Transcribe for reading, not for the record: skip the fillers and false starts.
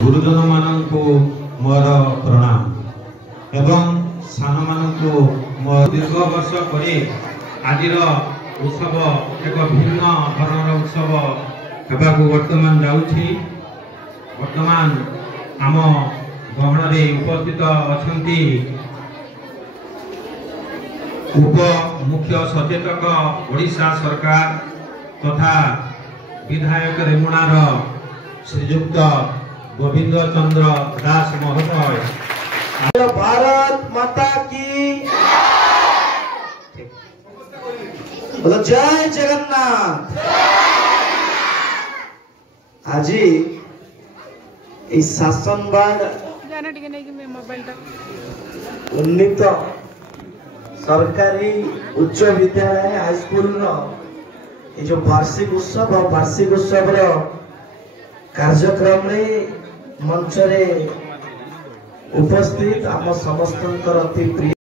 गुरुजन मानू मोर प्रणाम एवं सान मानू मोर दीर्घ वर्ष पर आज उत्सव एक भिन्न धरण उत्सव होगा वर्तमान जाऊँगी। वर्तमान आम गहन उपस्थित अच्छा उप मुख्य सचेतक ओडिशा सरकार तथा विधायक रेमुणार श्रीजुक्त गोविंद चंद्र दास महोदय। भारत माता की बोलो जय जगन्नाथ। आज शासन बाड़ उन्नीत सरकारी उच्च विद्यालय हाईस्कूल जो वार्षिक उत्सव कार्यक्रम मंच रे उपस्थित आम समस्त अति प्रिय